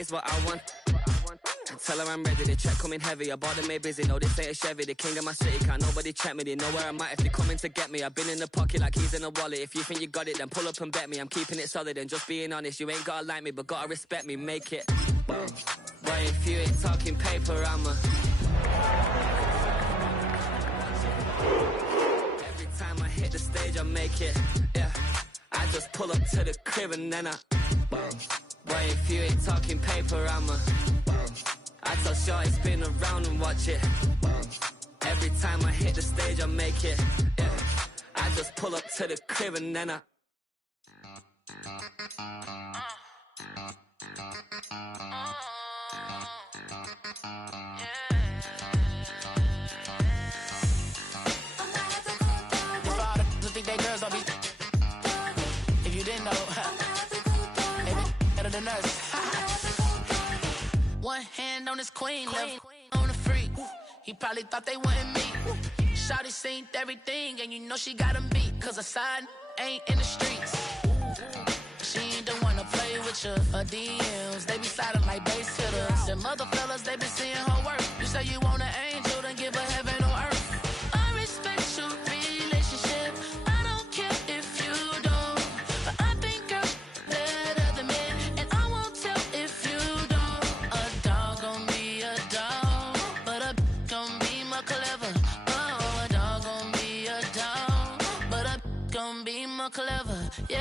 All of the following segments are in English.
is what I want. Tell her I'm ready, the check coming heavy. I bought them made busy, no this ain't a Chevy. The king of my city, can't nobody check me. They know where I'm at if they coming to get me. I've been in the pocket like he's in a wallet. If you think you got it, then pull up and bet me. I'm keeping it solid and just being honest. You ain't gotta like me, but gotta respect me, make it. But if you ain't talking paper, I'ma. Every time I hit the stage, I make it. Yeah, I just pull up to the crib and then I. But if you ain't talking paper, I'ma. I tell shorty spin around and watch it. Every time I hit the stage, I make it. Yeah, I just pull up to the crib and then I. Think they girls don't be. If you didn't know, they be better than us. One hand on his queen, left on the freak. He probably thought they wouldn't meet. Shawty seen everything, and you know she got him beat. Cause her side ain't in the streets. She ain't the one to play with you. Her DMs, they be sliding like base hitters. And mother fellas, they be seeing her work. You say you want an angel, then give her heaven on earth. I respect your relationship. I don't care if you don't. But I think girls better than men. And I won't tell if you don't. A dog gon' be a dog, but a gon' be more clever. Oh, a dog gon' be a dog, but a gon' be more clever. Yeah.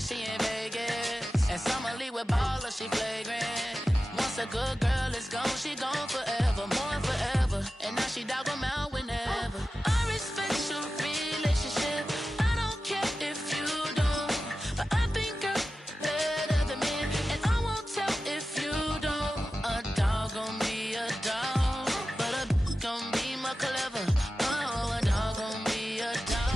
She in Vegas, and Summer Lee with baller, she flagrant. Once a good girl is gone, she gone forever, more forever. And now she dog 'em out whenever. I respect your relationship. I don't care if you don't, but I think girls better than men. And I won't tell if you don't. A dog gon' be a dog, but a gon' be more clever. Oh, a dog gon' be a dog.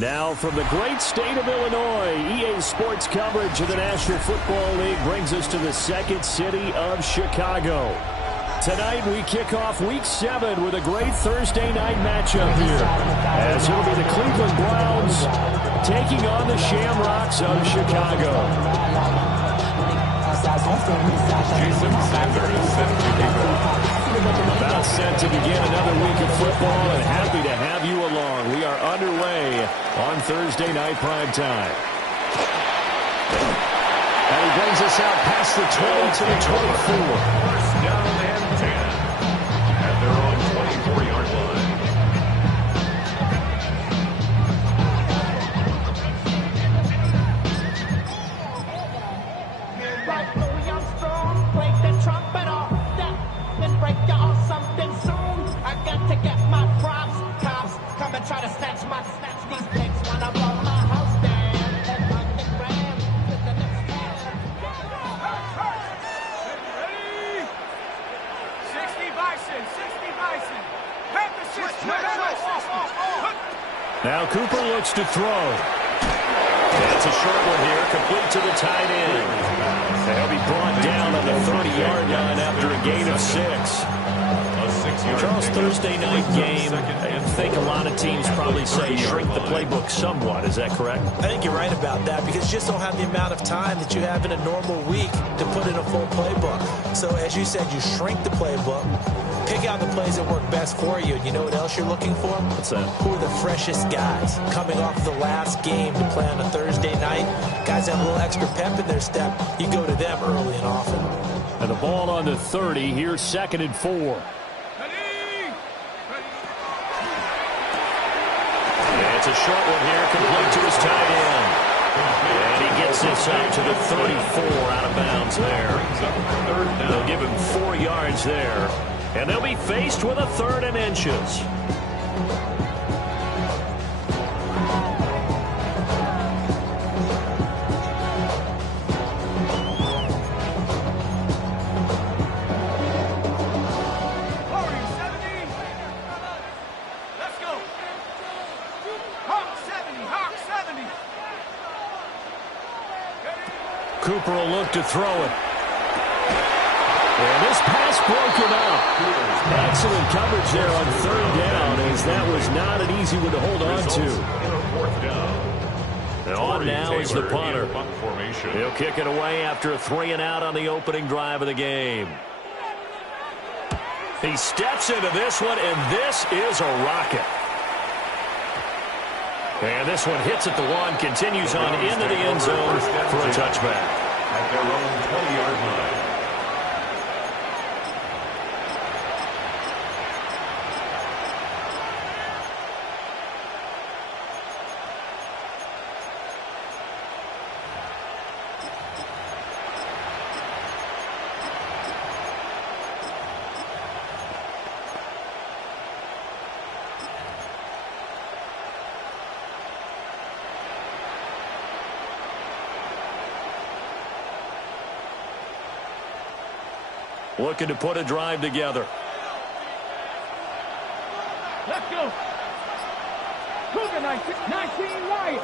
Now from the great state of Illinois, EA Sports coverage of the National Football League brings us to the second city of Chicago. Tonight we kick off Week 7 with a great Thursday night matchup here, as it'll be the Cleveland Browns taking on the Shamrocks of Chicago. Jason Sanders About set to begin another week of football, and happy to have you along. We are underway on Thursday night prime time. And he brings us out past the 20 to the 24. First down and 10 at their own 24-yard line. Break the trumpet off, then break you off something soon. I got to get my props. Cops come and try to snatch these pigs when I blow my house down. And underground to the next town. Ready? 60 Bison. Panthers 60. Now Cooper looks to throw. That's a short one here, complete to the tight end. They'll be brought down on the 30-yard line after a gain of 6. Charles, Thursday night game, I think a lot of teams probably say shrink the playbook somewhat. Is that correct? I think you're right about that, because you just don't have the amount of time that you have in a normal week to put in a full playbook. So as you said, you shrink the playbook, Pick out the plays that work best for you. And you know what else you're looking for? What's that? Who are the freshest guys coming off the last game to play on a Thursday night? Guys have a little extra pep in their step. You go to them early and often. And the ball on the 30. Here's 2nd and 4. Yeah, it's a short one here, complete to his tight end. And he gets this up to the 34 out of bounds there. They'll give him 4 yards there. And they'll be faced with a 3rd and inches. Cooper will look to throw it. And this pass broken up. Excellent coverage there on 3rd down, as that was not an easy one to hold on to. And on now is the punter. He'll kick it away after a 3-and-out on the opening drive of the game. He steps into this one, and this is a rocket. And this one hits at the 1, continues on into the end zone for a touchback. At their own 20-yard line. Looking to put a drive together. Let's go. Cougar 19 right.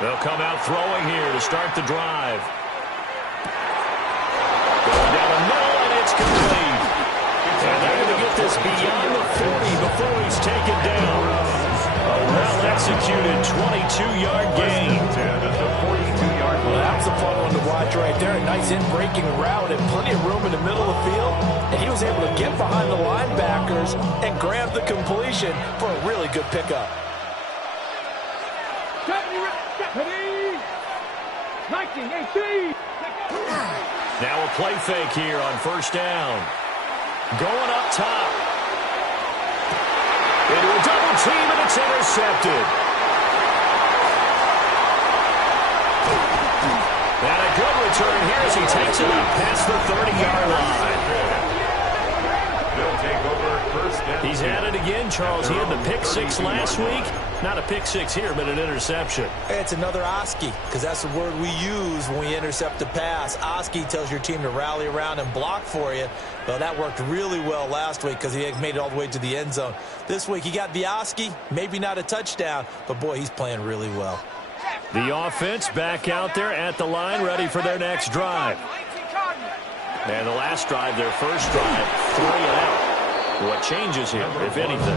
They'll come out throwing here to start the drive. Going down the middle, and it's complete. And they're going to get this beyond the 40 before he's taken down. A well-executed 22-yard gain. Well, that's a fun one to watch right there. A nice in-breaking route and plenty of room in the middle of the field. And he was able to get behind the linebackers and grab the completion for a really good pickup. 19-18. Now a play fake here on 1st down. Going up top. Into a double team, and it's intercepted. And a good return here as he takes it up past the 30-yard line. They'll take over 1st down. He's at it again, Charles. He had the pick 6 last week. Not a pick 6 here, but an interception. It's another Oski, because that's the word we use when we intercept a pass. Oski tells your team to rally around and block for you. Well, that worked really well last week because he made it all the way to the end zone. This week he got the Oski, maybe not a touchdown, but boy, he's playing really well. The offense back out there at the line, ready for their next drive. And the last drive, their first drive, 3-and-out. What changes here, if anything?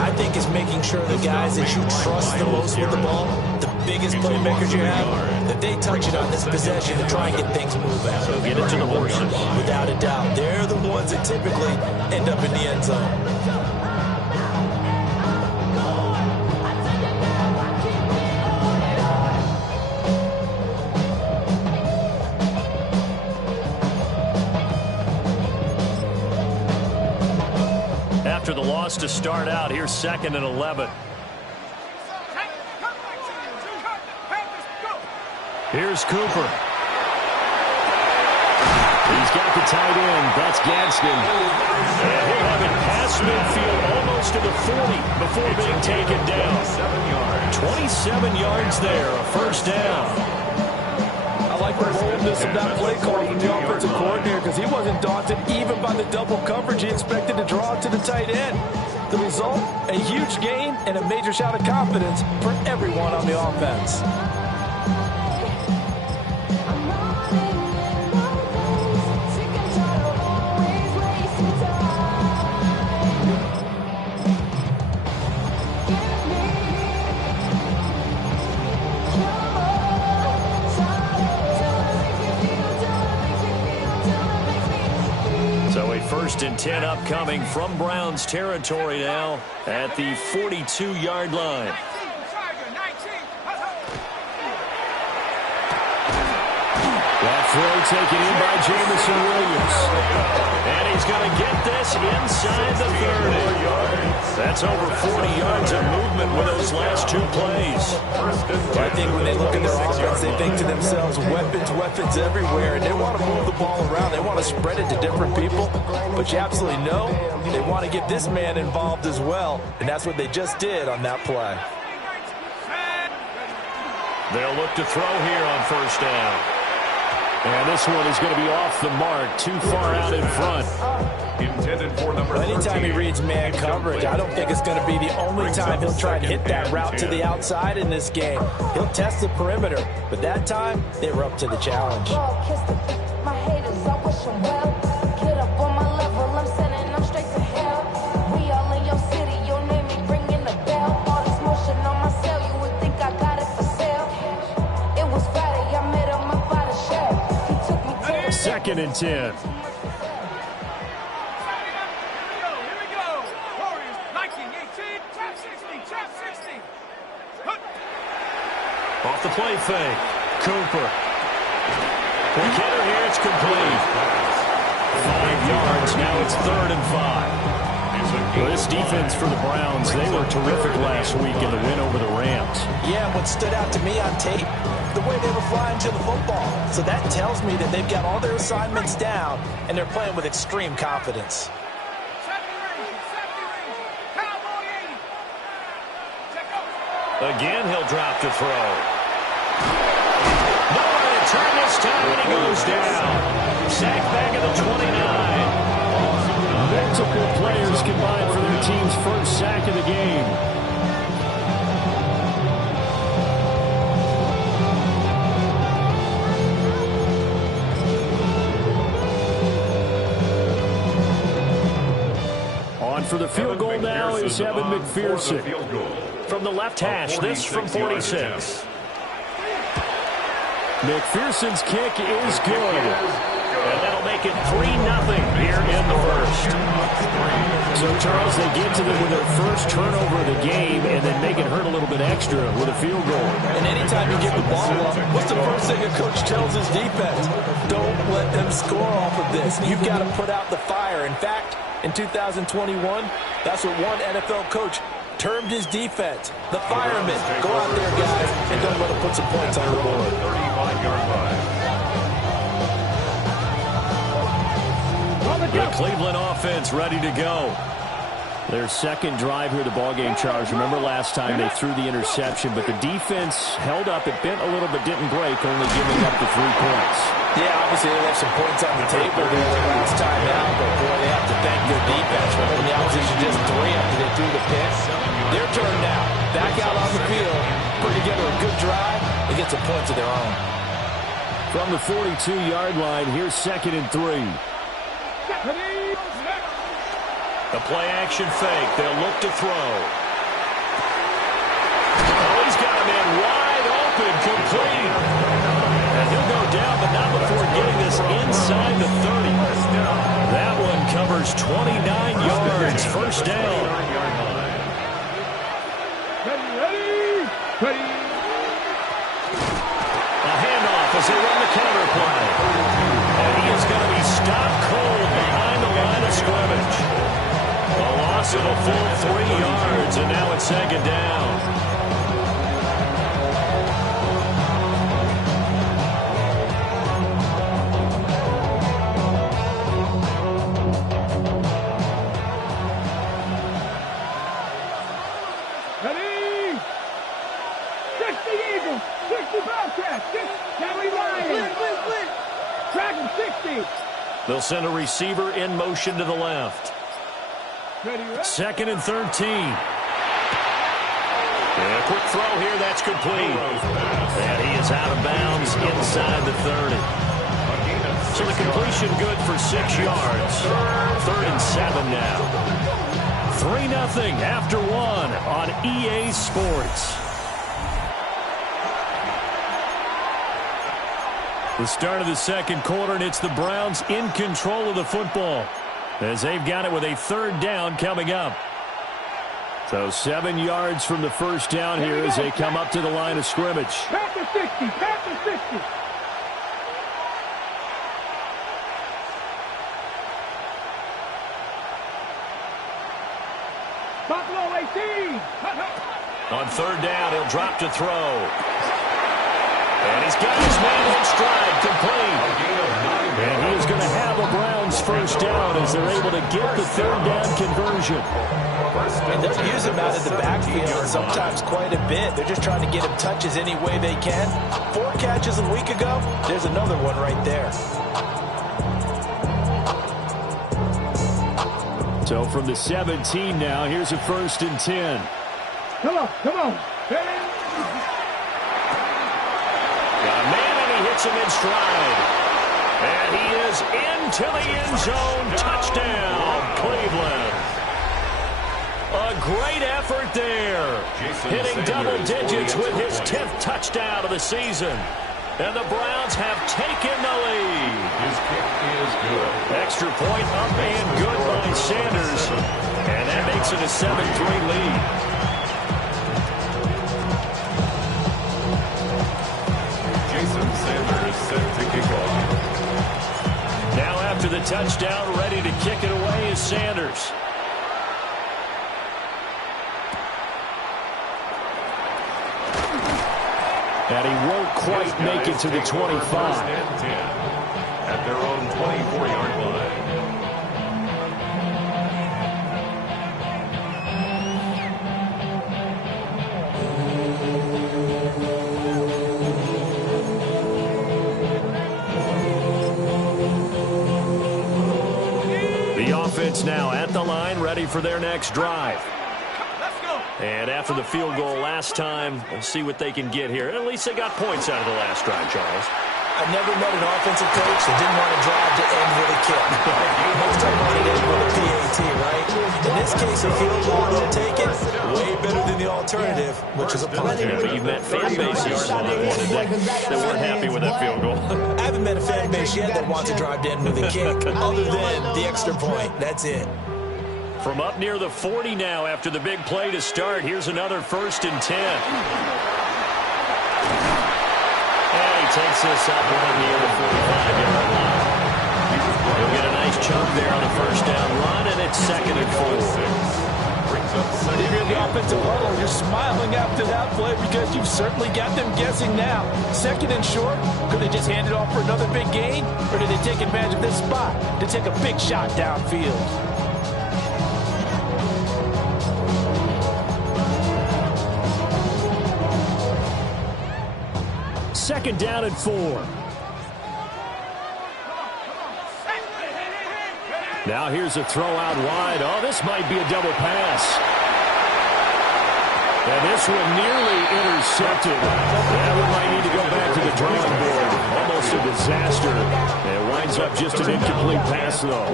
I think it's making sure the guys that you trust the most with the ball, the biggest playmakers you have, that they touch it on this possession to try and get things moving. So get it to the horses. Without a doubt. They're the ones that typically end up in the end zone. After the loss to start out, here's 2nd and 11. Here's Cooper. He's got the tight end. That's Gadsden. And he'll have it past midfield almost to the 40 before being taken down. 27 yards there, a 1st down. I like the boldness of that play call from the offensive coordinator because he wasn't daunted even by the double coverage he expected to draw to the tight end. The result, a huge gain and a major shout of confidence for everyone on the offense. First and 10 upcoming from Browns territory now at the 42-yard line. That throw taken in by Jamison Williams. And he's going to get this inside the 30. That's over 40 yards of movement with those last two plays. I think when they look at their offense, they think to themselves, weapons everywhere, and they want to move the ball around. They want to spread it to different people. But you absolutely know they want to get this man involved as well, and that's what they just did on that play. They'll look to throw here on first down. And this one is going to be off the mark, too far out in front. Intended for number 13. Anytime he reads man coverage, I don't think it's going to be the only time he'll try and hit that route to the outside in this game. He'll test the perimeter, but that time, they were up to the challenge. Second and 10. Off the play fake. Cooper. Quick hitter here. It's complete. 5 yards. Now it's 3rd and 5. Well, this defense for the Browns, they were terrific last week in the win over the Rams. Yeah, what stood out to me on tape, the way they were flying to the football. So that tells me that they've got all their assignments down, and they're playing with extreme confidence. Again, he'll drop to throw. Nowhere to turn this time, and he goes down. Sack back at the 29. Multiple players combined for their team's first sack of the game. On for the field goal now is Evan McPherson. From the left hash, this from 46. McPherson's kick is good. And that'll make it 3-0 here in the first. So, Charles, they get to them with their first turnover of the game and then make it hurt a little bit extra with a field goal. And anytime you get the ball up, what's the first thing a coach tells his defense? Don't let them score off of this. You've got to put out the fire. In fact, in 2021, that's what one NFL coach termed his defense. The firemen. Go out there, guys, and don't let them put some points on the board. 35-yard line. The Cleveland offense ready to go. Their second drive here, the ballgame, Charles. Remember last time they threw the interception, but the defense held up. It bent a little but didn't break, only giving up the 3 points. Yeah, obviously they left some points on the table there the last time out, but boy, they have to thank their defense for holding the opposition just 3 after they threw the pick. Their turn now. Back out on the field, put together a good drive, and get some points of their own. From the 42-yard line, here's 2nd and 3. The play-action fake. They'll look to throw. Oh, he's got a man wide open, complete. And he'll go down, but not before getting this inside the 30. That one covers 29 yards. First down. A handoff as they run the counter play. And he is going to be stopped cold behind the line of scrimmage. A loss of a full 3 yards, and now it's 2nd down. Ready? 60 Eagles, 60 Bobcats, 60 Cali Lions. Dragon 60. They'll send a receiver in motion to the left. 2nd and 13. And a quick throw here, that's complete. And he is out of bounds inside the 30. So the completion good for 6 yards. 3rd and 7 now. 3-0 after 1 on EA Sports. The start of the second quarter, and it's the Browns in control of the football. as they've got it with a third down coming up. So 7 yards from the first down here as they come up to the line of scrimmage. Pass the 60, pass the 60. Buffalo 18. On third down, he'll drop to throw. And he's got his man in stride, complete. And he is going to have a Browns first down as they're able to get the third down conversion. And they'll use him out of the backfield sometimes quite a bit. They're just trying to get him touches any way they can. 4 catches a week ago. There's another one right there. So from the 17 now, here's a 1st and 10. Come on, come on. Got a man and he hits him in stride. And he is into the end zone. Touchdown, Cleveland. A great effort there. Hitting double digits with his 10th touchdown of the season. And the Browns have taken the lead. His kick is good. Extra point up and good by Sanders. And that makes it a 7-3 lead. Jason Sanders set to kick off. Now after the touchdown, ready to kick it away is Sanders. And he won't quite make it to the 25. First and 10 at their own 24-yard line. The offense now at the line, ready for their next drive. And after the field goal last time, we'll see what they can get here. At least they got points out of the last drive, Charles. I've never met an offensive coach that didn't want to drive to end with a kick. Most of them want to end with a PAT, right? In this case, a field goal, they'll take it. Way better than the alternative, which is a punt. Yeah, but you've met fan bases that weren't happy with that field goal. I haven't met a fan base yet that wants to drive to end with a kick, other than the extra point. That's it. From up near the 40 now after the big play to start. Here's another 1st and 10. And he takes this up right near the 45-yard line. He'll get a nice chunk there on the first down run, and it's 2nd and 4. If you're in the offensive huddle, you're smiling after that play because you've certainly got them guessing now. 2nd and short, could they just hand it off for another big gain? Or did they take advantage of this spot to take a big shot downfield? 2nd down and 4. Now here's a throw out wide. Oh, this might be a double pass. And this one nearly intercepted. That one might need to go back to the drawing board. Almost a disaster. It winds up just an incomplete pass, though.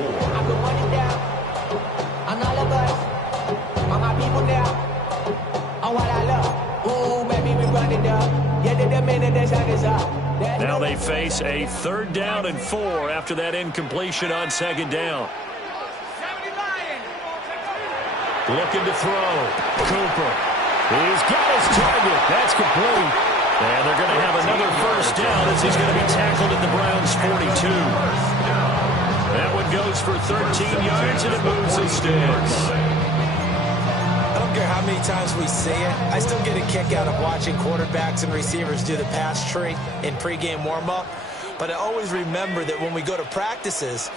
Now they face a 3rd down and 4 after that incompletion on 2nd down. Looking to throw. Cooper. He's got his target. That's complete. And they're going to have another 1st down as he's going to be tackled at the Browns' 42. That one goes for 13 yards and it moves the sticks. I don't care how many times we see it. I still get a kick out of watching quarterbacks and receivers do the pass tree in pregame warm-up. But I always remember that when we go to practices,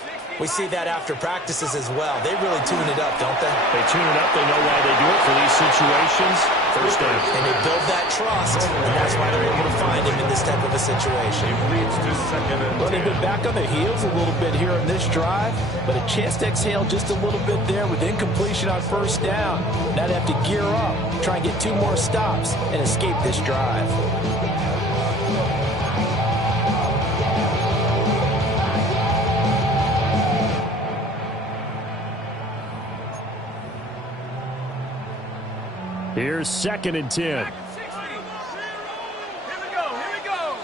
we see that after practices as well. They really tune it up, don't they? They tune it up. They know why they do it for these situations. 1st down. And they build that trust, and that's why they're able to find him in this type of a situation. Well, they've been back on their heels a little bit here on this drive, but a chance to exhale just a little bit there with incompletion on 1st down. Now they have to gear up, try and get 2 more stops, and escape this drive. Here's 2nd and 10. Here we go, here we go.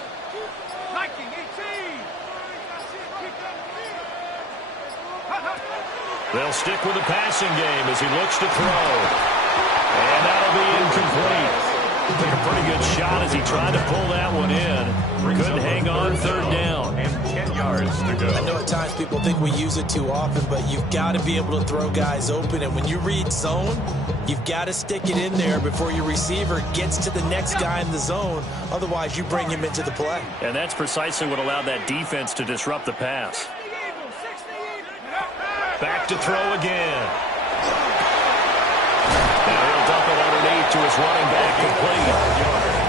19, 18. They'll stick with the passing game as he looks to throw. And that'll be incomplete. Took a pretty good shot as he tried to pull that one in. Couldn't hang on third down. And 10 yards to go. I know at times people think we use it too often, but you've got to be able to throw guys open. And when you read zone, you've got to stick it in there before your receiver gets to the next guy in the zone. Otherwise, you bring him into the play. And that's precisely what allowed that defense to disrupt the pass. Back to throw again. Now he'll dump it underneath to his running back complete.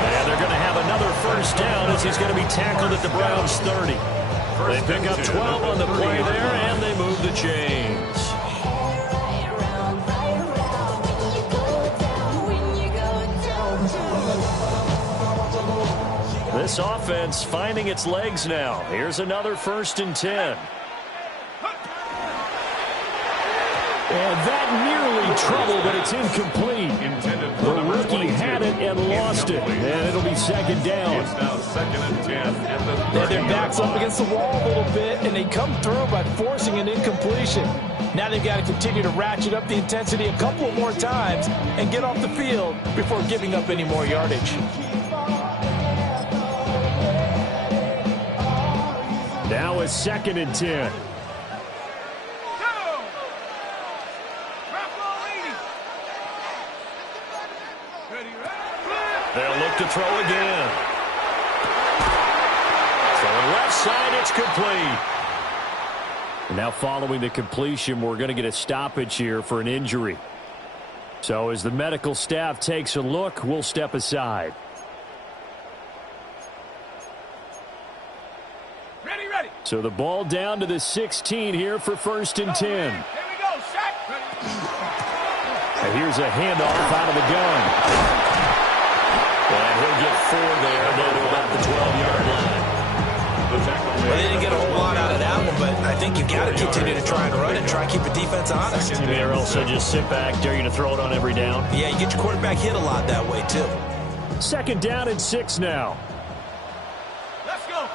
And they're going to have another first down as he's going to be tackled at the Browns' 30. They pick up 12 on the play there, and they move the chains. This offense finding its legs now. Here's another 1st and 10. And that nearly trouble, but it's incomplete. The rookie had it and lost it. And it'll be 2nd down. It's now 2nd and 10. They their backs up against the wall a little bit, and they come through by forcing an incompletion. Now they've got to continue to ratchet up the intensity a couple more times and get off the field before giving up any more yardage. Now it's 2nd and 10. They'll look to throw again. So on the left side, it's complete. And now following the completion, we're going to get a stoppage here for an injury. So as the medical staff takes a look, we'll step aside. Ready. So the ball down to the 16 here for 1st and 10. Here we go, Shaq. And here's a handoff out of the gun. And he'll get 4 there, down to about the 12-yard line. Well, they didn't get a whole lot out of that one, but I think you've got to continue to try and run it, try and keep the defense honest. You may also just sit back, dare you to throw it on every down. Yeah, you get your quarterback hit a lot that way, too. 2nd down and 6 now. Let's go.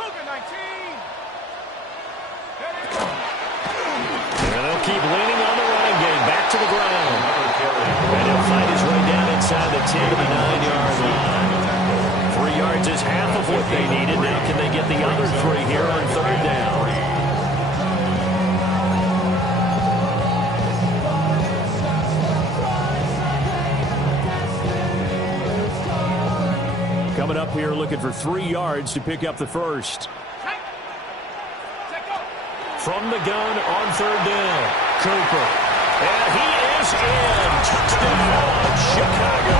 Cougar 19. And they'll keep leaning on the running game. Back to the ground. And he'll find his way down inside the 10 to the 9-yard line. 3 yards is half of what they needed. Now can they get the other 3 here on 3rd down? Coming up here looking for 3 yards to pick up the first. From the gun on 3rd down, Cooper. And he is in. Touchdown, Chicago.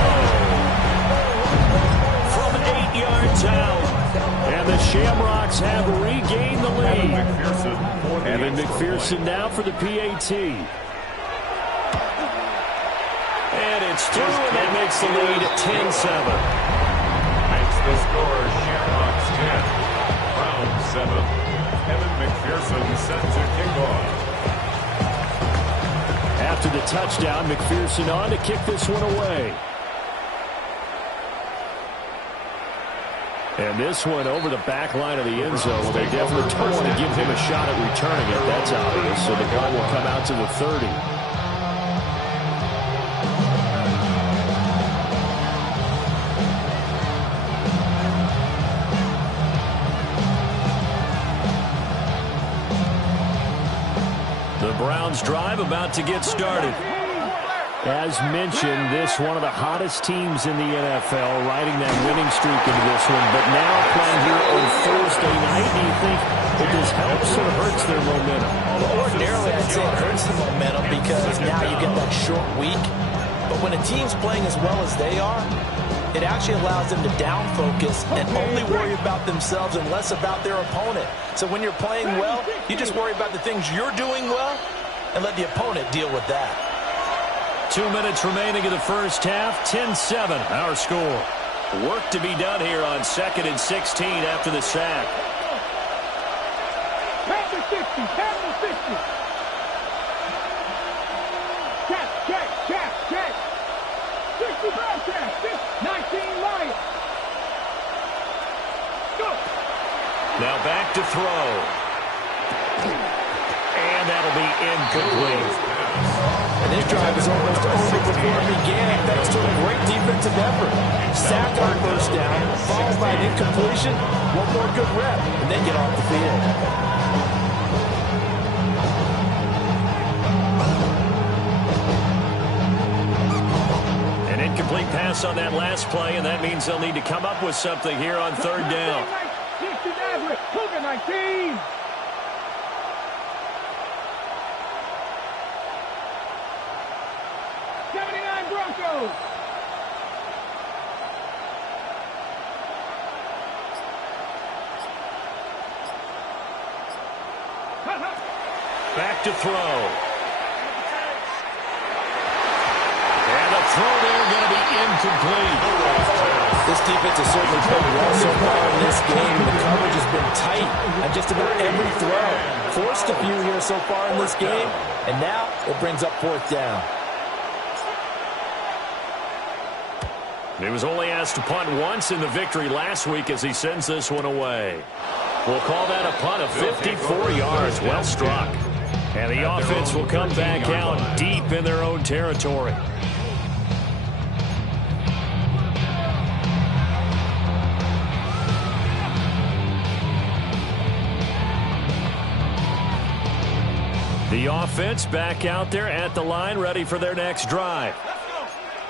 From 8 yards out. And the Shamrocks have regained the lead. Evan McPherson now for the PAT. And it's through, and that makes the lead at 10-7. Makes the score Shamrocks 10, Browns 7. Evan McPherson set to kick off. After the touchdown, McPherson on to kick this one away. And this one over the back line of the end zone. Well, they definitely don't want to give him a shot at returning it. That's obvious. So the ball will come out to the 30. The Browns drive about to get started. As mentioned, this one of the hottest teams in the NFL, riding that winning streak into this one. But now playing here on Thursday night, do you think that this helps or hurts their momentum? Well, ordinarily, I'd say it hurts the momentum because now you get that short week. But when a team's playing as well as they are, it actually allows them to down focus and only worry about themselves and less about their opponent. So when you're playing well, you just worry about the things you're doing well and let the opponent deal with that. 2 minutes remaining in the first half. 10-7 our score. Work to be done here on 2nd and 16 after the sack. Pass the 60. Pass the 60. Check. 65 check. 19 right. Go. Now back to throw. And that'll be incomplete. And this drive is almost over before it began, thanks to a great defensive effort. Sack on first down, followed by an incompletion, one more good rep, and then get off the field. An incomplete pass on that last play, and that means they'll need to come up with something here on third down. 19. Broncos. Back to throw. And the throw there going to be incomplete. This defense has certainly played well so far in this game. The coverage has been tight on just about every throw. Forced a few here so far in this game, and now it brings up fourth down. He was only asked to punt once in the victory last week as he sends this one away. We'll call that a punt of 54 yards. Well struck. And the offense will come back out deep in their own territory. The offense back out there at the line, ready for their next drive.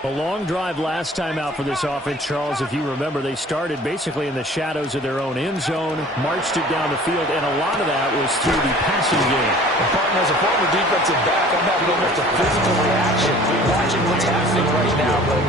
A long drive last time out for this offense, Charles. If you remember, they started basically in the shadows of their own end zone, marched it down the field, and a lot of that was through the passing game. And partner, as a former defensive back, I'm having almost a physical reaction watching what's happening right now. But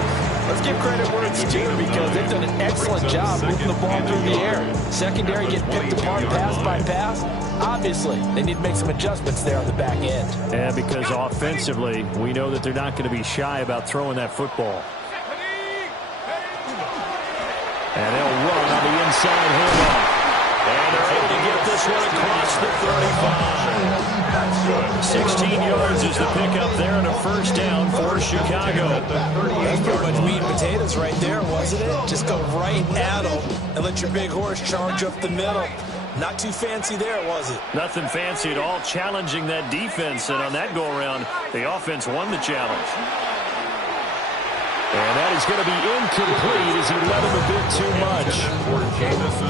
let's give credit where it's due because they've done an excellent job moving the ball through the air. Secondary getting picked apart pass by pass. Obviously, they need to make some adjustments there on the back end. Yeah, because offensively, we know that they're not going to be shy about throwing that football. And they'll run on the inside handoff. And they're able to get this one across the 35. 16 yards is the pickup there and a first down for Chicago. That's pretty much meat and potatoes right there, wasn't it? Just go right at them and let your big horse charge up the middle. Not too fancy there, was it? Nothing fancy at all, challenging that defense. And on that go-around, the offense won the challenge. And that is going to be incomplete as he led him a bit too much.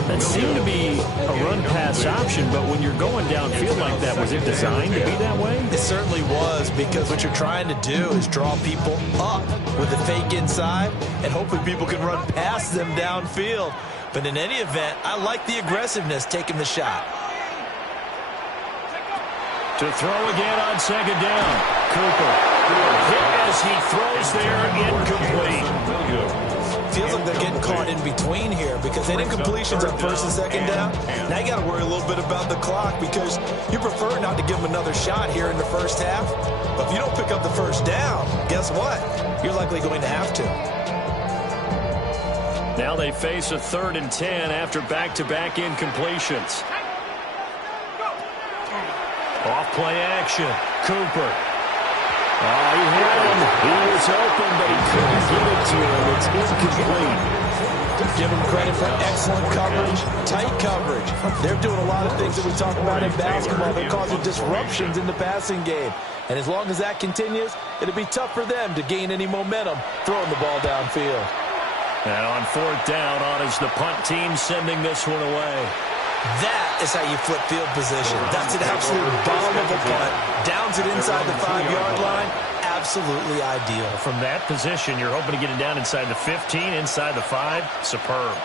That seemed to be a run-pass option, but when you're going downfield like that, was it designed to be that way? It certainly was, because what you're trying to do is draw people up with the fake inside, and hopefully people can run past them downfield. But in any event, I like the aggressiveness taking the shot. To throw again on second down. Cooper hit as he throws there, incomplete. Feels like they're getting caught in between here because they had incompletions on first and second down. Now you got to worry a little bit about the clock because you prefer not to give them another shot here in the first half. But if you don't pick up the first down, guess what? You're likely going to have to. Now they face a 3rd and 10 after back-to-back incompletions. Off-play action. Cooper. Oh, he had him. He was open, but he couldn't get it to him. It's incomplete. Give them credit for excellent coverage, tight coverage. They're doing a lot of things that we talk about in basketball. They're causing disruptions in the passing game. And as long as that continues, it'll be tough for them to gain any momentum throwing the ball downfield. And on 4th down, on is the punt team sending this one away. That is how you flip field position. That's an absolute bomb of a punt. Downs it inside the 5-yard line. Absolutely ideal. From that position, you're hoping to get it down inside the 15, inside the 5. Superb.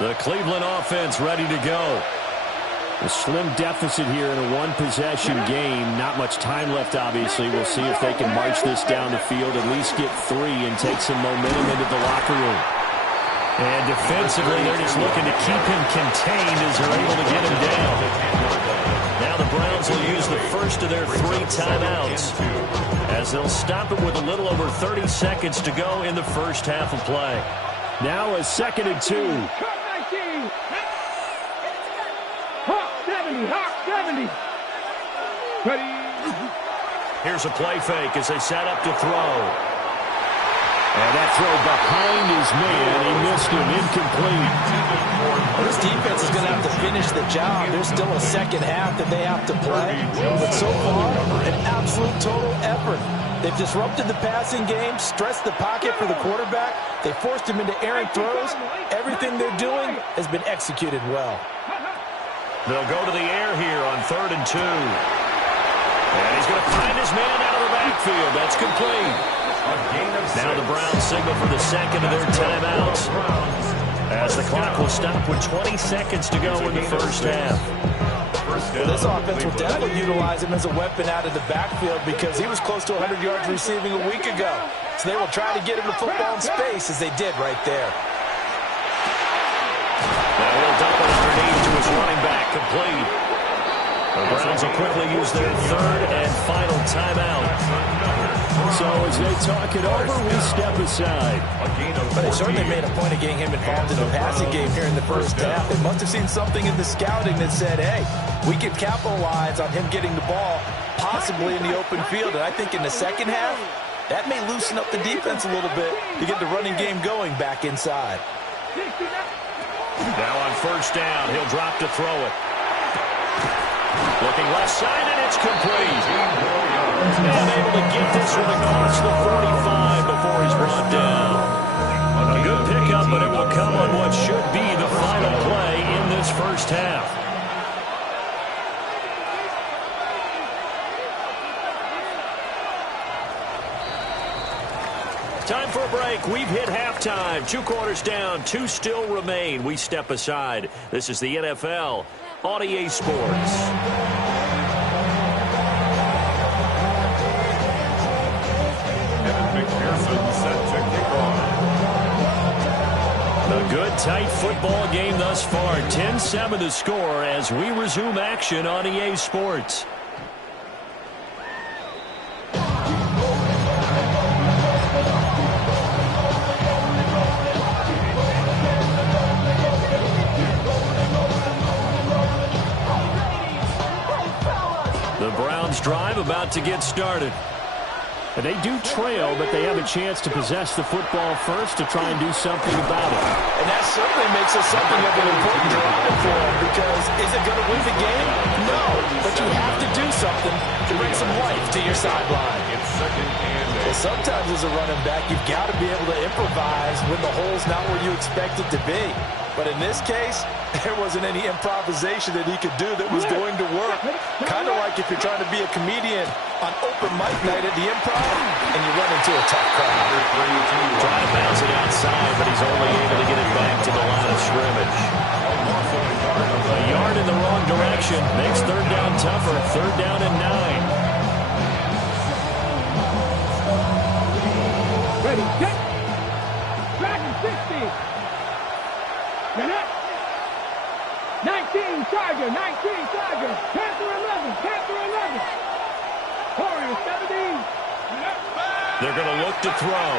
The Cleveland offense ready to go. A slim deficit here in a one-possession game. Not much time left, obviously. We'll see if they can march this down the field, at least get 3 and take some momentum into the locker room. And defensively, they're just looking to keep him contained as they're able to get him down. Now the Browns will use the first of their 3 timeouts as they'll stop it with a little over 30 seconds to go in the first half of play. Now a 2nd and 2. Hawk 70. Ready. Here's a play fake as they set up to throw. And that throw behind his man, he missed him, incomplete. Well, this defense is going to have to finish the job. There's still a second half that they have to play. But so far, an absolute total effort. They've disrupted the passing game, stressed the pocket for the quarterback. They forced him into errant throws. Everything they're doing has been executed well. They'll go to the air here on 3rd and 2. And he's going to find his man out of the backfield. That's complete. Now the Browns signal for the second of their timeouts, as the clock will stop with 20 seconds to go in the first half. Well, this offense will definitely utilize him as a weapon out of the backfield because he was close to 100 yards receiving a week ago. So they will try to get him the football in space as they did right there. Now he'll dump it underneath to his running back, complete. The Browns will quickly use their 3rd and final timeout. So as they talk it over, we step aside. But they certainly made a point of getting him involved in the passing game here in the first half. They must have seen something in the scouting that said, hey, we can capitalize on him getting the ball possibly in the open field. And I think in the second half, that may loosen up the defense a little bit to get the running game going back inside. Now on first down, he'll drop to throw it. Looking left side, and it's complete. And able to get this one across the 45 before he's brought down. A good pickup, but it will come on what should be the final play in this first half. Time for a break. We've hit halftime. 2 quarters down, 2 still remain. We step aside. This is the NFL on EA Sports. A good, tight football game thus far. 10-7 the score as we resume action on EA Sports. The Browns drive about to get started. They do trail, but they have a chance to possess the football first to try and do something about it. And that certainly makes it something of an important drive for them because is it going to win the game? No, but you have to do something to bring some life to your sideline. Well, sometimes as a running back, you've got to be able to improvise when the hole's not where you expect it to be. But in this case, there wasn't any improvisation that he could do that was going to work. Kind of like if you're trying to be a comedian on open mic night at the Improv and you run into a tough crowd. Trying to bounce it outside, but he's only able to get it back to the line of scrimmage. A yard in the wrong direction makes 3rd down tougher. 3rd down and 9. Ready, get. Dragon 60. 19 Charger, 19 Charger. Panther 11, Panther 11. Warrior 17. They're going to look to throw.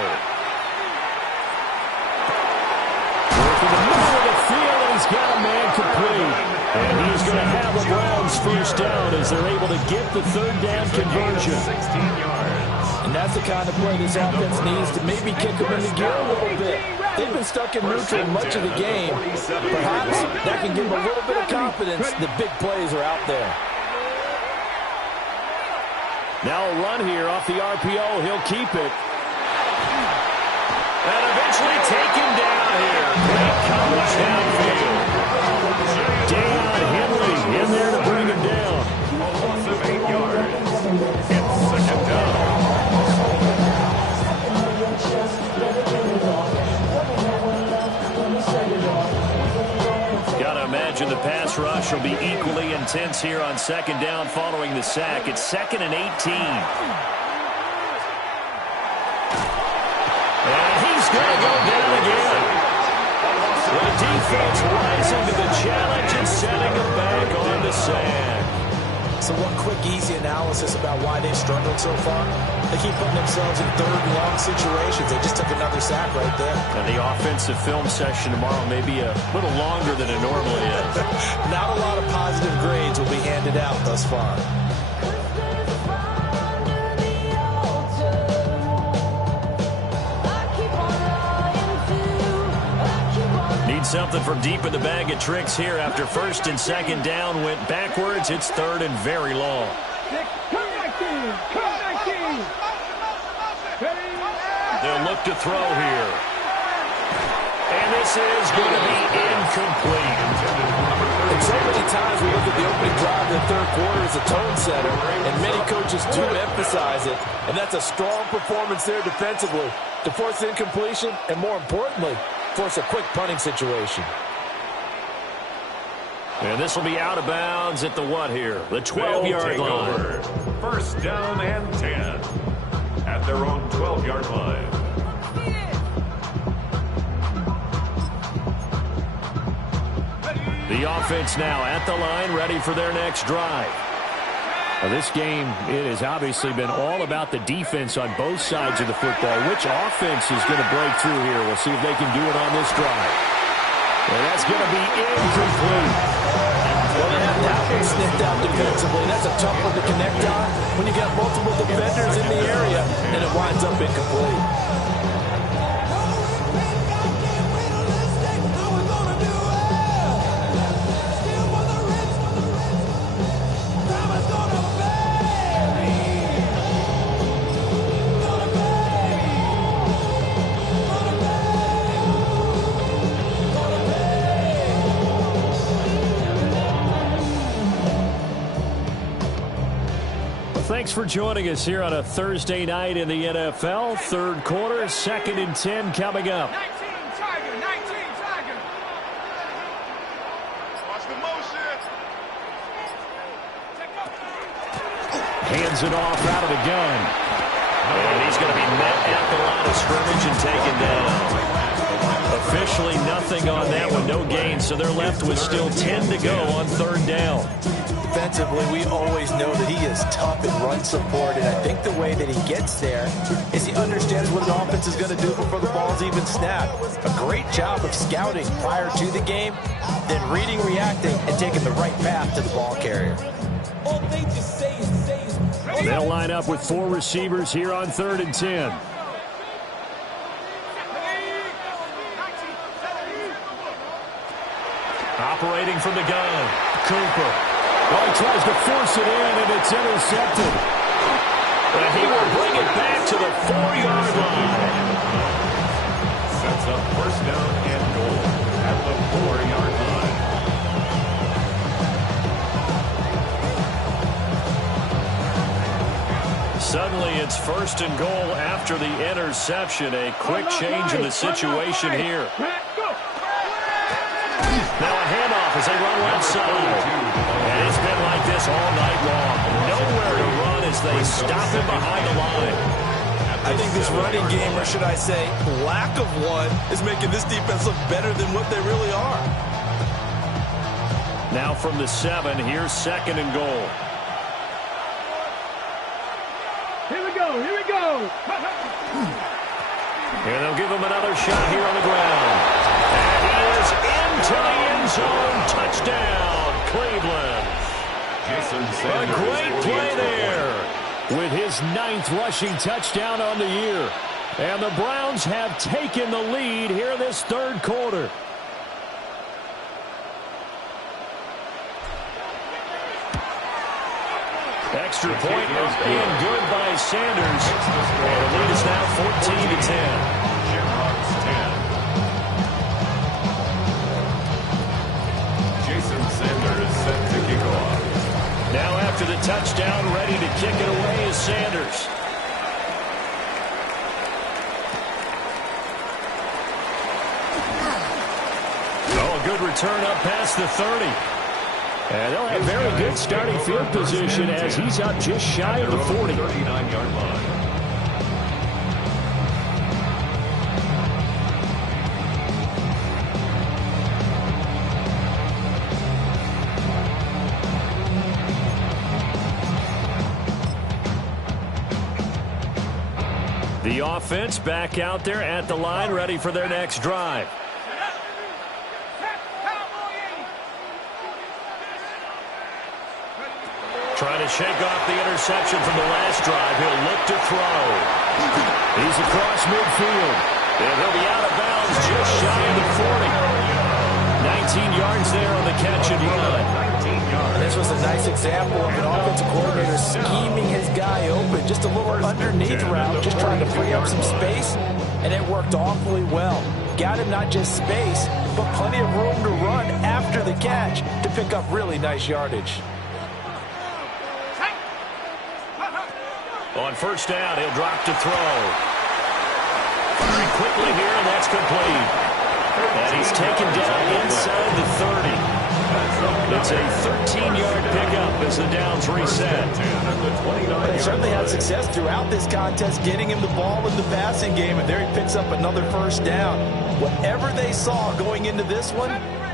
Working the middle of the field, and he's got a man complete. And he's going to have the Browns first down as they're able to get the 3rd down conversion. 16 yards. And that's the kind of play this offense needs to maybe kick them into gear a little bit. They've been stuck in neutral much of the game. Perhaps that can give them a little bit of confidence that big plays are out there. Now a run here off the RPO. He'll keep it. And eventually taken down here. Great coverage downfield. Deion Henley in there to bring him down. Loss of 8 yards. It's 2nd down. Gotta imagine the pass rush will be equally intense here on 2nd down following the sack. It's 2nd and 18. And he's gonna go down again. The defense rising to the challenge and setting him back on the sack. So one quick, easy analysis about why they've struggled so far. They keep putting themselves in 3rd and long situations. They just took another sack right there. And the offensive film session tomorrow may be a little longer than it normally is. Not a lot of positive grades will be handed out thus far. something from deep in the bag of tricks here. After first and second down went backwards, it's third and very long. They'll look to throw here. And this is going to be incomplete. And so many times we look at the opening drive in the third quarter as a tone setter, and many coaches do emphasize it. And that's a strong performance there defensively to force incompletion and, more importantly, force a quick punting situation. And this will be out of bounds at the what here? The 12-yard line. Over. First down and 10 at their own 12-yard line. The offense now at the line, ready for their next drive. Now this game, it has obviously been all about the defense on both sides of the football. Which offense is going to break through here? We'll see if they can do it on this drive. And that's going to be incomplete. Well, they have that one sniffed out defensively. That's a tough one to connect on when you got multiple defenders in the area, and it winds up incomplete. Thanks for joining us here on a Thursday night in the NFL. Third quarter, 2nd and 10 coming up. 19 Tiger. Watch the motion. Hands it off out of the gun. And he's going to be met at the line of scrimmage and taken down. Officially nothing on that one, no gain. So they're left with still 10 to go on third down. Defensively, we always know that he is tough in run support, and I think the way that he gets there is he understands what the offense is going to do before the ball's even snapped. A great job of scouting prior to the game, then reading, reacting, and taking the right path to the ball carrier. They'll line up with 4 receivers here on 3rd and 10. Operating from the gun, Cooper. Well, he tries to force it in, and it's intercepted. And he will bring it back to the 4-yard line. Sets up first down and goal at the 4-yard line. Suddenly, it's first and goal after the interception. A quick change in the situation here. Now a handoff as they run left side. And it's been like this all night long. Nowhere to run as they stop him behind the line. I think this running game, or should I say lack of one, is making this defense look better than what they really are. Now from the 7, here's 2nd and goal. Here we go. And they'll give him another shot here on the ground. And he is into the end zone. Touchdown, Cleveland. A great play there with his 9th rushing touchdown on the year. And the Browns have taken the lead here in this third quarter. Extra point up and good by Sanders. And the lead is now 14-10. Shamrocks 10. Jason Sanders set to kick off. Now after the touchdown, ready to kick it away is Sanders. Oh, a good return up past the 30. And they'll have very good starting field position as he's up just shy of the 40. 39-yard line. The offense back out there at the line, ready for their next drive. Trying to shake off the interception from the last drive. He'll look to throw. He's across midfield. And he'll be out of bounds just shy of the 40. the catch and run. And this was a nice example of an offensive coordinator scheming his guy open. Just a little underneath route, just trying to free up some space, and it worked awfully well. Got him not just space, but plenty of room to run after the catch to pick up really nice yardage. On first down, he'll drop to throw. Very quickly here, and that's complete. And he's taken down inside the 30. It's a 13-yard pickup as the downs reset. They certainly had success throughout this contest getting him the ball in the passing game, and there he picks up another first down. Whatever they saw going into this one,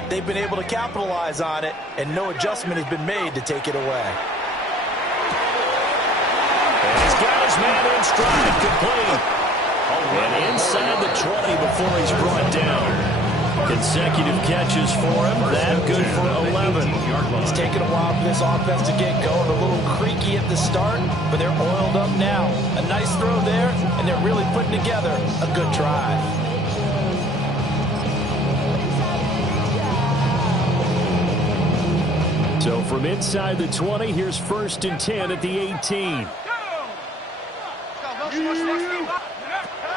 they've been able to capitalize on it, and no adjustment has been made to take it away. And he's got his man in stride, complete. And inside the 20 before he's brought down. Consecutive catches for him. That good for 11. It's taken a while for this offense to get going. A little creaky at the start, but they're oiled up now. A nice throw there, and they're really putting together a good drive. So from inside the 20, here's 1st and 10 at the 18.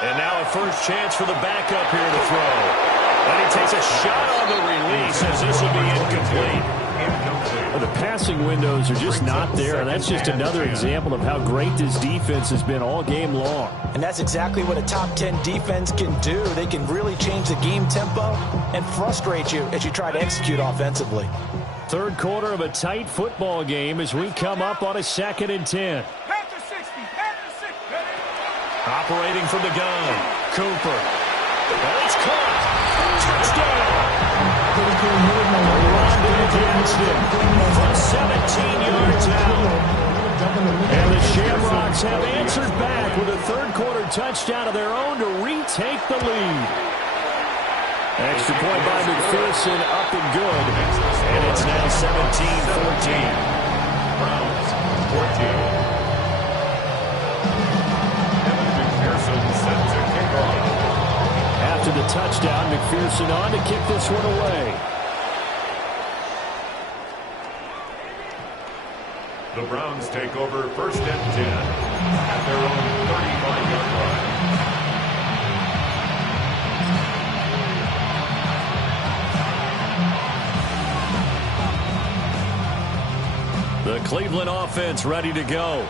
And now a first chance for the backup here to throw. And he takes a shot on the release as this will be incomplete. Well, the passing windows are just not there, and that's just another example of how great this defense has been all game long. And that's exactly what a top 10 defense can do. They can really change the game tempo and frustrate you as you try to execute offensively. Third quarter of a tight football game as we come up on a 2nd and 10. Operating from the gun, Cooper. And it's caught. Touchdown. From 17 yards out. And the Shamrocks have answered back with a third quarter touchdown of their own to retake the lead. Extra point by McPherson, up and good. And it's now 17-14. Browns 14. After the touchdown, McPherson on to kick this one away. The Browns take over 1st and 10 at their own 35-yard line. The Cleveland offense ready to go.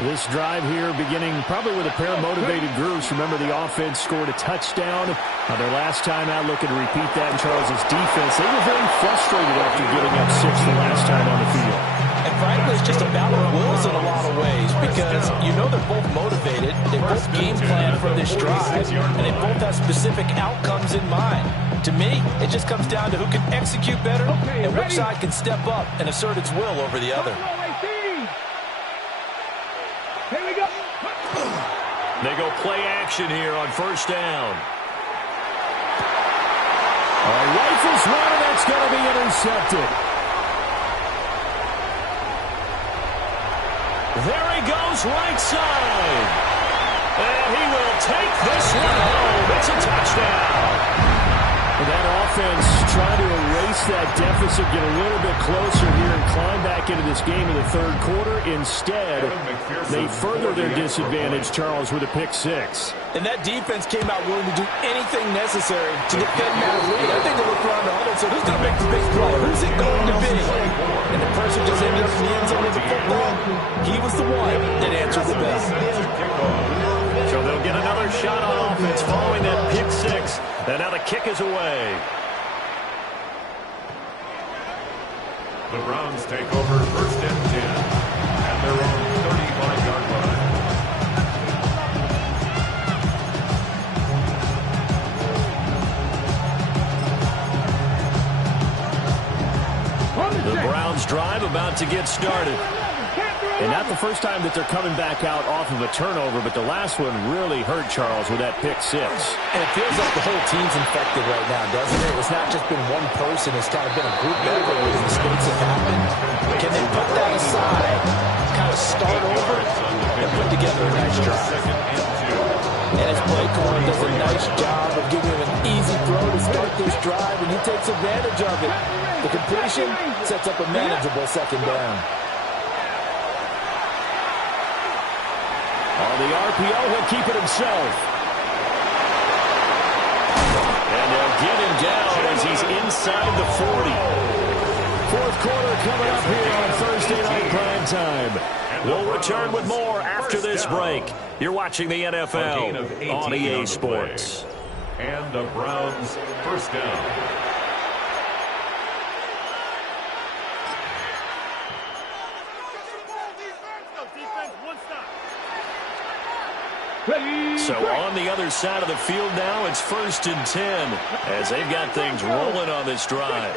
This drive here beginning probably with a pair of motivated groups. Remember, the offense scored a touchdown their last time out. Looking to repeat that in Charles's defense. They were very frustrated after giving up 6 the last time on the field. And frankly, it's just a battle of wills in a lot of ways because you know they're both motivated. They both game plan for this drive, and they both have specific outcomes in mind. To me, it just comes down to who can execute better and which side can step up and assert its will over the other. Here we go. They go play action here on first down. Rifles one, and that's going to be intercepted. There he goes, right side. And he will take this one home. It's a touchdown. And that offense trying to erase that deficit, get a little bit closer here and climb back into this game in the third quarter. Instead, they further their disadvantage, Charles, with a pick 6. And that defense came out willing to do anything necessary to defend that lead. I think they looked around the huddle and said, who's going to make the big play? Who's it going to be? And the person just ended up in the end zone with the football. He was the one that answered the bell. So they'll get another shot on offense following that pick 6. And now the kick is away. The Browns take over 1st and 10 at their own 35-yard line. The Browns drive about to get started. And not the first time that they're coming back out off of a turnover, but the last one really hurt Charles with that pick 6. And it feels like the whole team's infected right now, doesn't it? It's not just been one person. It's kind of been a group effort where mistakes have happened. Can they put that aside, kind of start over, and put together a nice drive? And his play caller does a nice job of giving him an easy throw to start this drive, and he takes advantage of it. The completion sets up a manageable second down. On the RPO, he'll keep it himself. And they'll get him down as he's inside the 40. Fourth quarter coming up here on Thursday Night Prime Time. We'll return with more after this break. You're watching the NFL on EA Sports. And the Browns first down. So on the other side of the field now, it's 1st and 10 as they've got things rolling on this drive.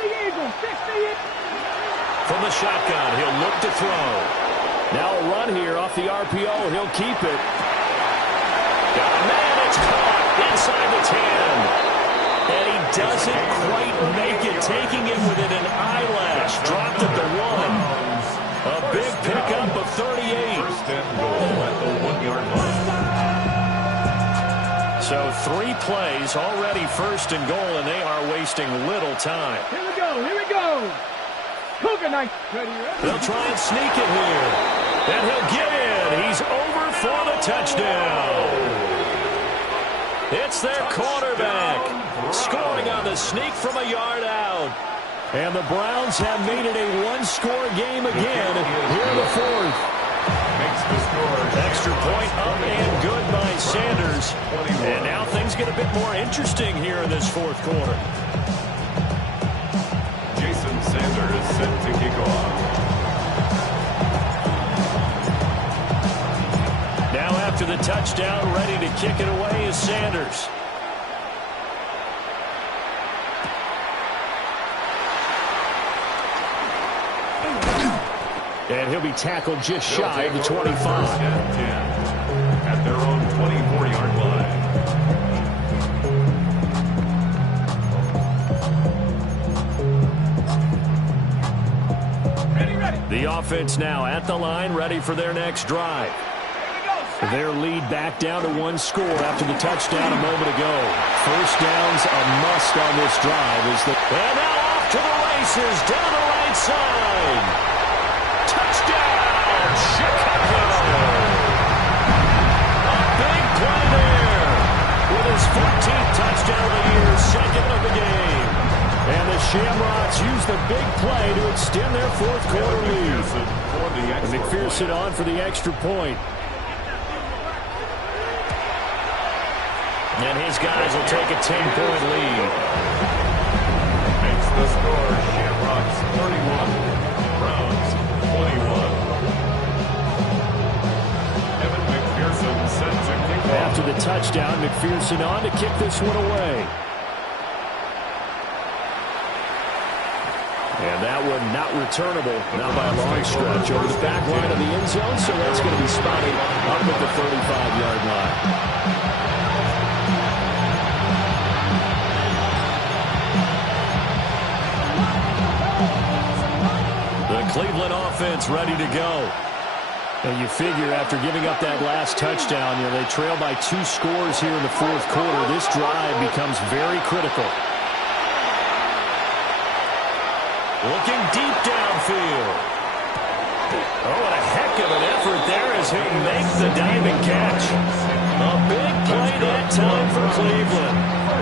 From the shotgun, he'll look to throw. Now a run here off the RPO. He'll keep it. Got a man. It's caught inside the 10. And he doesn't quite make it, taking it within an eyelash. Dropped at the 1. A big pickup of 38. First and goal at the 1-yard line. So 3 plays already 1st and goal, and they are wasting little time. Here we go. Here we go. Cougar Knight. They'll try and sneak it here. And he'll get in. He's over for the touchdown. It's their quarterback. Scoring on the sneak from a yard out. And the Browns have made it a one-score game again here in the 4th. Makes the score. Extra point up and good by Sanders. And now things get a bit more interesting here in this 4th quarter. Jason Sanders set to kick off. Now after the touchdown, ready to kick it away is Sanders. And he'll be tackled just shy of the 25. At their own 24-yard line. The offense now at the line, ready for their next drive. Their lead back down to 1 score after the touchdown a moment ago. First down's a must on this drive. And now off to the races down the right side. Touchdown, Chicago! A big play there with his 14th touchdown of the year, 2nd of the game. And the Shamrocks use the big play to extend their 4th quarter lead. And McPherson on for the extra point. And his guys will take a 10-point lead. Makes the score Shamrocks 31, Browns 21. Evan McPherson set to kick off. After the touchdown, McPherson on to kick this one away. And that one not returnable, not by a long stretch, over the back line of the end zone, so that's going to be spotted up at the 35-yard line. The Cleveland offense ready to go. And you figure after giving up that last touchdown, they trail by 2 scores here in the 4th quarter. This drive becomes very critical. Looking deep downfield. Oh, and a heck of an effort there as he makes the diving catch. A big play that time for Cleveland.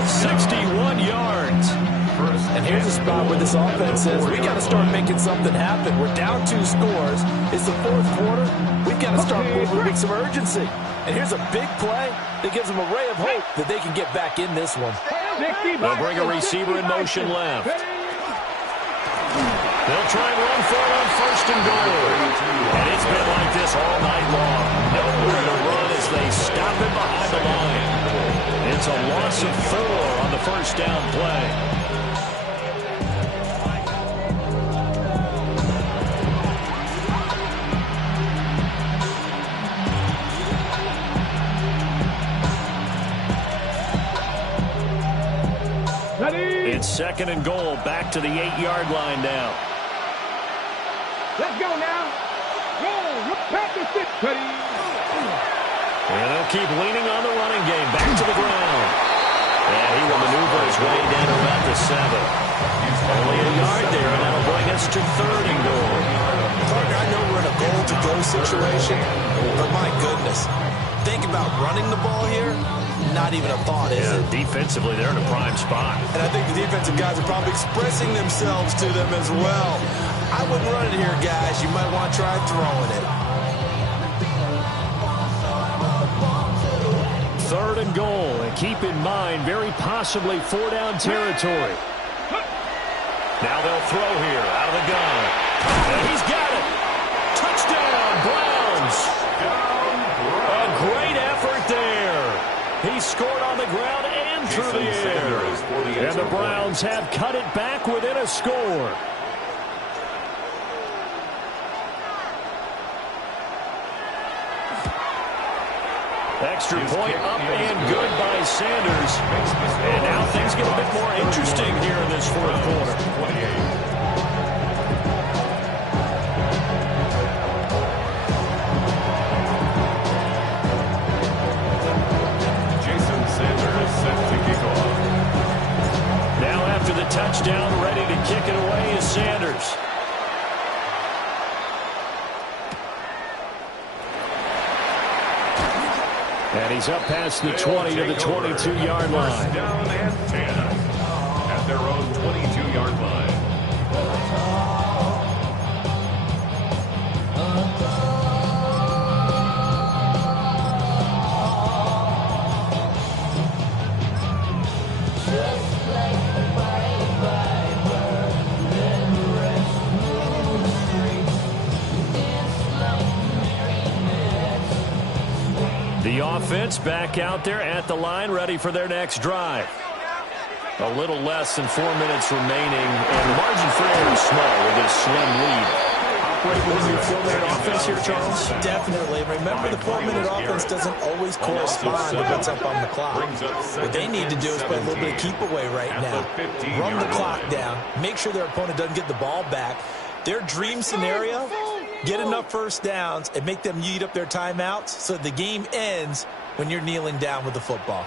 61 yards. And here's a spot where this offense says, we got to start making something happen. We're down 2 scores. It's the 4th quarter. We've got to start moving with some urgency. And here's a big play that gives them a ray of hope that they can get back in this one. They'll bring a receiver in motion left. They'll try and run for it on 1st and goal. And it's been like this all night long. Nowhere to run as they stop him behind the line. It's a loss of 4 on the 1st down play. It's 2nd and goal, back to the 8-yard line now. Let's go now. Roll. Practice it. And they'll keep leaning on the running game. Back to the ground. And he will maneuver his way down around the 7. Only a yard there, and that'll bring us to 3rd and goal. Partner, I know we're in a goal-to-go situation, but my goodness. Think about running the ball here. Not even a thought, is it? Defensively, they're in a prime spot. And I think the defensive guys are probably expressing themselves to them as well. I wouldn't run it here, guys. You might want to try throwing it. 3rd and goal, and keep in mind, very possibly 4-down territory. Now they'll throw here, out of the gun. And he's got it. Touchdown, Browns. A great effort there. He scored on the ground and through the air. And the Browns have cut it back within a score. Extra point up and good by Sanders. And now things get a bit more interesting here in this 4th quarter. Now after the touchdown, ready to kick it away is Sanders. And he's up past the 20 to the 22-yard line. Down and 10 at their own 22-yard line. The offense back out there at the line, ready for their next drive. A little less than 4 minutes remaining, and the margin for error is small with this slim lead. Operate with your 4-minute offense here, Charles? Definitely. Remember, the 4-minute offense doesn't always correspond to what's up on the clock. What they need to do is play a little bit of keep away right now. Run the clock down. Make sure their opponent doesn't get the ball back. Their dream scenario, get enough first downs and make them eat up their timeouts so the game ends when you're kneeling down with the football.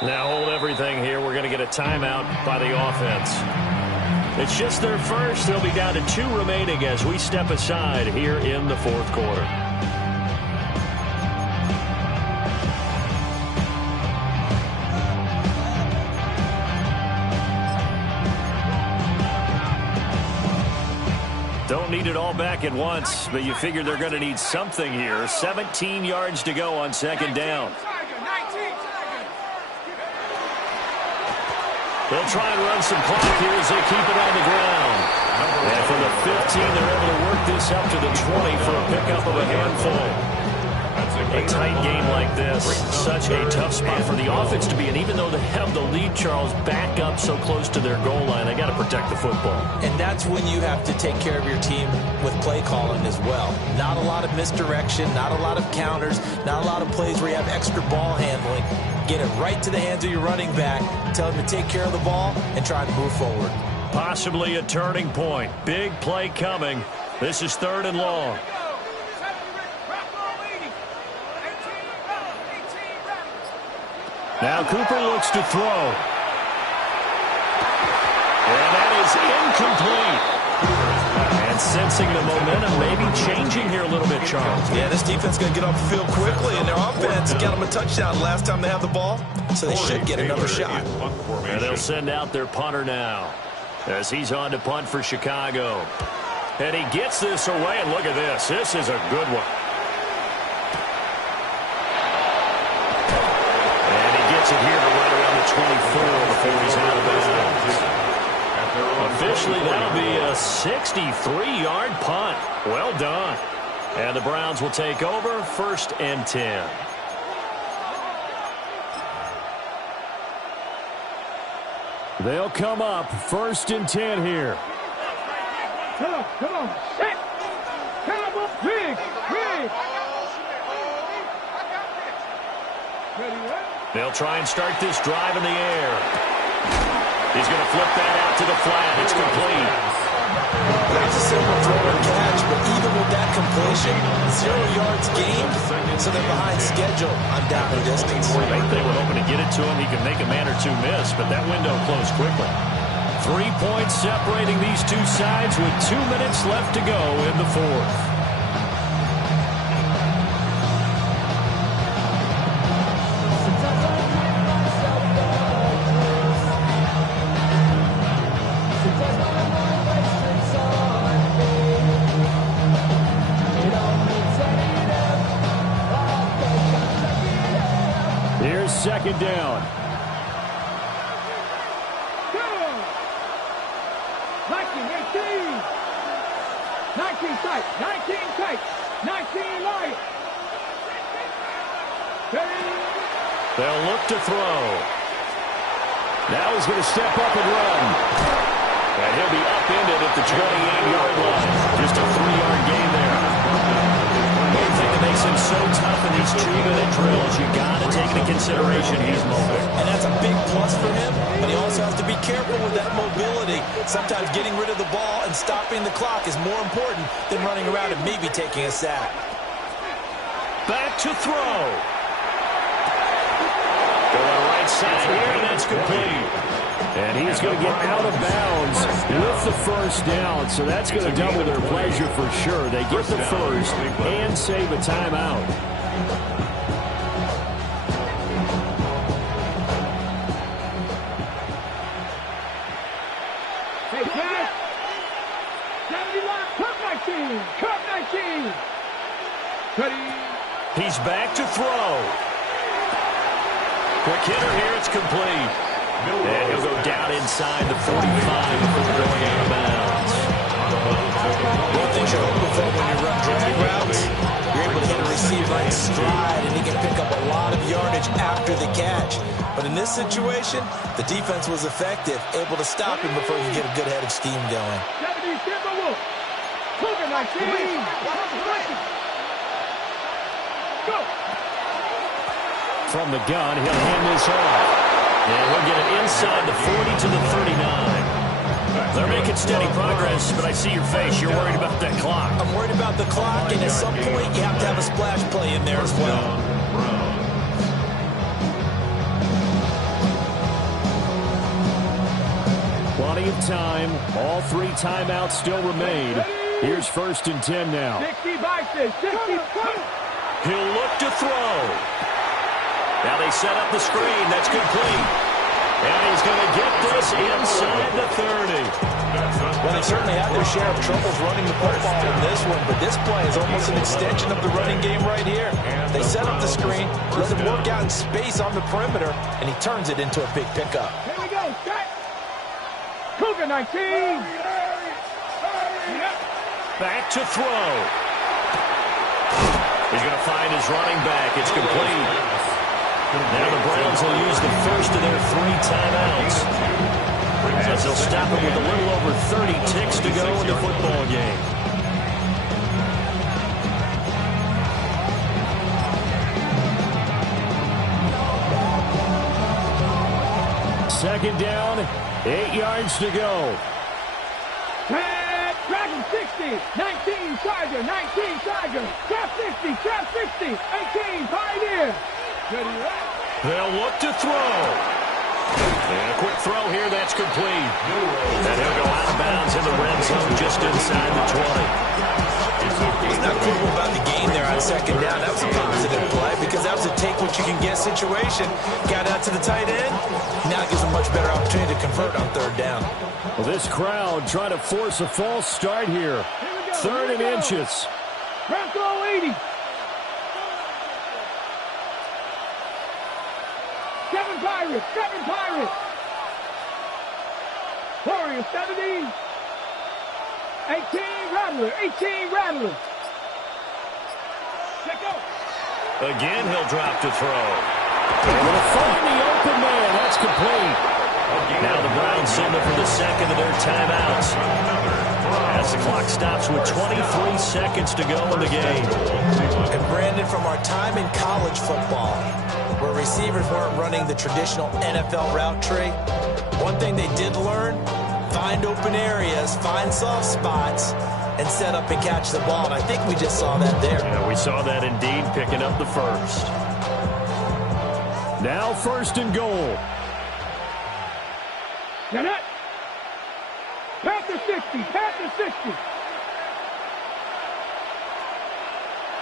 Now hold everything here. We're going to get a timeout by the offense. It's just their first. They'll be down to 2 remaining as we step aside here in the 4th quarter. Don't need it all back at once, but you figure they're going to need something here. 17 yards to go on 2nd down. They'll try and run some clock here as they keep it on the ground. And from the 15, they're able to work this up to the 20 for a pickup of a handful. A tight game like this, such a tough spot for the offense to be in. Even though they have the lead, Charles, back up so close to their goal line, they got to protect the football. And that's when you have to take care of your team with play calling as well. Not a lot of misdirection, not a lot of counters, not a lot of plays where you have extra ball handling. Get it right to the hands of your running back, tell him to take care of the ball, and try to move forward. Possibly a turning point. Big play coming. This is 3rd and long. Now Cooper looks to throw. And that is incomplete. And sensing the momentum maybe changing here a little bit, Charles. Yeah, this defense is going to get off the field quickly, and their offense got them a touchdown last time they had the ball, so they should get another shot. And they'll send out their punter now as he's on to punt for Chicago. And he gets this away, and look at this. This is a good one. It here to right around the 24 before he's out of bounds. Officially, that'll be a 63-yard punt. Well done. And the Browns will take over 1st and 10. They'll come up 1st and 10 here. Come on, set. Come on, big. Ready, what? They'll try and start this drive in the air. He's going to flip that out to the flat. It's complete. That's a simple throw and catch, but even with that completion, 0 yards gained, so they're behind schedule on down and distance. I think they were hoping to get it to him. He could make a man or two miss, but that window closed quickly. 3 points separating these two sides with 2 minutes left to go in the fourth. Here's second down. 19 tight, 19 tight, 19 wide. They'll look to throw. Now he's going to step up and run. And he'll be upended at the 28-yard line. Just a 3-yard gain there. One thing that makes him so tough in these 2-minute drills, you got to take into consideration he's mobile. And that's a big plus for him, but he also has to be careful with that mobility. Sometimes getting rid of the ball and stopping the clock is more important than running around and maybe taking a sack. Back to throw. Go on the right side here, and that's complete. And he's going to get out of bounds with the first down, so that's going to double their pleasure for sure. They get the first and save a timeout. Hey, Cat. 71, cut 19. He's back to throw. Quick hitter here, it's complete. And he'll go down inside the 45 before going out of bounds. One thing you're hoping for when you run drag routes, you're able to hit a receiver in stride, and he can pick up a lot of yardage after the catch. But in this situation, the defense was effective, able to stop him before he could get a good head of steam going. 70, Timberwolf. Cougar 19. Go. From the gun, he'll hand this off. And he'll get it inside the 40 to the 39. They're making steady progress, but I see your face. You're worried about that clock. I'm worried about the clock, and at some point, you have to have a splash play in there as well. Plenty of time. All 3 timeouts still remain. Here's 1st and 10 now. 60 boxes, 60. He'll look to throw. Now they set up the screen. That's complete. And he's going to get this inside the 30. Well, they certainly had their share of troubles running the football in this one, but this play is almost an extension of the running game right here. They set up the screen, let him work out in space on the perimeter, and he turns it into a big pickup. Here we go, set. Cougar 19. Back to throw. He's going to find his running back. It's complete. Now the Browns will use the first of their 3 timeouts, as they'll stop it with a little over 30 ticks to go in the football game. Second down, 8 yards to go. Dragon 60, 19 Charger, 19 Charger, trap 60, 18 Pioneer. They'll look to throw. And a quick throw here, that's complete. And he'll go out of bounds in the red zone just inside the 20. He's not critical about the game there on second down. That was a positive play because that was a take-what-you-can-get situation. Got out to the tight end. Now it gives him a much better opportunity to convert on 3rd down. Well, this crowd trying to force a false start here. 3rd and inches. Bronco 80. 7 Pirates. Warrior 70. 18 Rattler. Check out. Again, he'll drop to throw. They're going to find the open man. That's complete. Now the Browns signal for the second of their timeouts, as the clock stops with 23 seconds to go in the game. And Brandon, from our time in college football, where receivers weren't running the traditional NFL route tree. One thing they did learn, find open areas, find soft spots, and set up and catch the ball. And I think we just saw that there. Yeah, we saw that indeed, picking up the first. Now 1st and goal. Now that. Panther 60, Panther 60.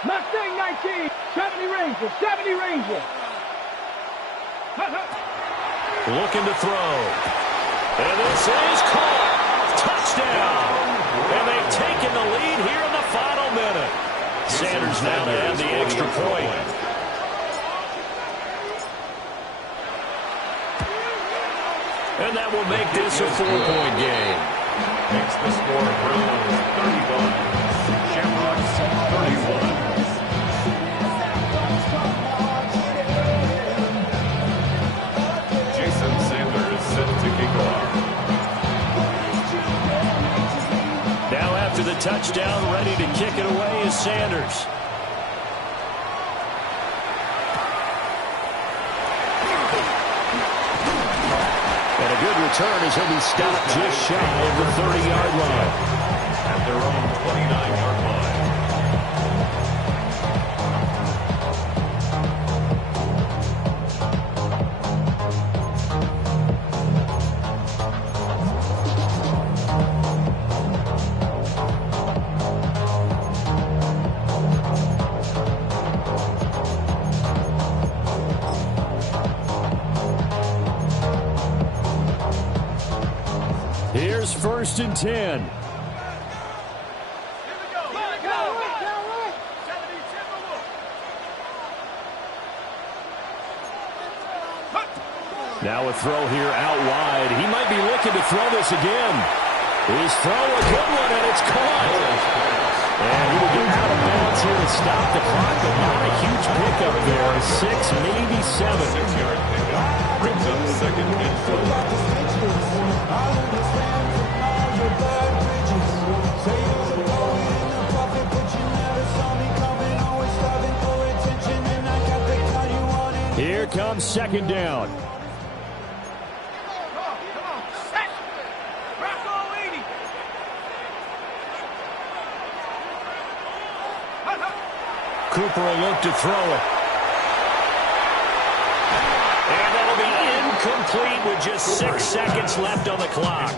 Mustang 19, 70 Ranger, 70 Ranger. Looking to throw. And this is caught. Touchdown. And they've taken the lead here in the final minute. Sanders now to have the extra point. And that will make this a 4-point game. Makes the score Browns 31, Shamrocks 31. Jason Sanders set to kick off. Now after the touchdown, ready to kick it away is Sanders. And a good return as he'll be stopped just shy of the 30-yard line. At their own 29-yard line. Here's 1st and 10. Now a throw here out wide. He might be looking to throw this again. His throw, a good one, and it's caught. And he will get out of bounds here to stop the clock, but not a huge pickup there. 6, maybe 7. 6-yard pickup brings up 2nd and 4. Here comes 2nd down. Cooper will look to throw it. And that'll be incomplete with just 6 seconds left on the clock.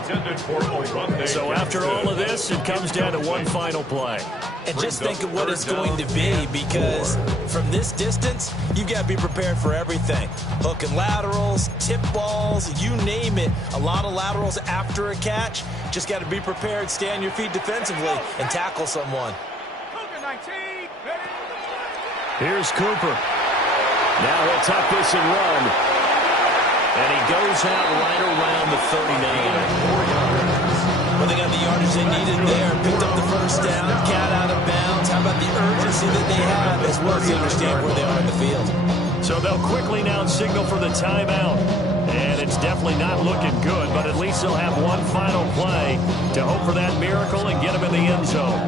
So after all of this, it comes down to one final play. And just think of what it's going to be, because from this distance, you've got to be prepared for everything. Hook and laterals, tip balls, you name it. A lot of laterals after a catch. Just got to be prepared, stay on your feet defensively, and tackle someone. Here's Cooper. Now he'll tuck this and run. And he goes out right around the 39. Well, they got the yardage they needed there. Picked up the first down, cat out of bounds. How about the urgency that they have, as well as they understand where they are in the field? So they'll quickly now signal for the timeout. And it's definitely not looking good, but at least they'll have one final play to hope for that miracle and get them in the end zone.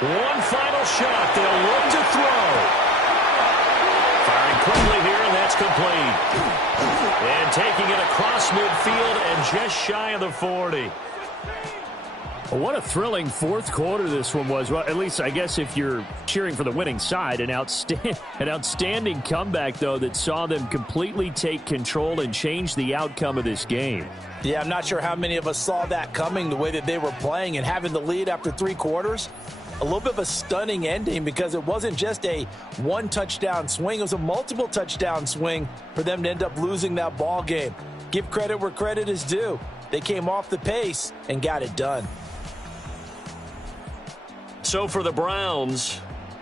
One final shot. They'll look to throw. Firing quickly here, and that's complete. And taking it across midfield and just shy of the 40. Well, what a thrilling fourth quarter this one was. Well, at least I guess if you're cheering for the winning side, an outstanding comeback, though, that saw them completely take control and change the outcome of this game. Yeah, I'm not sure how many of us saw that coming, the way that they were playing and having the lead after 3 quarters. A little bit of a stunning ending, because it wasn't just a one-touchdown swing. It was a multiple touchdown swing for them to end up losing that ball game. Give credit where credit is due. They came off the pace and got it done. so for the Browns,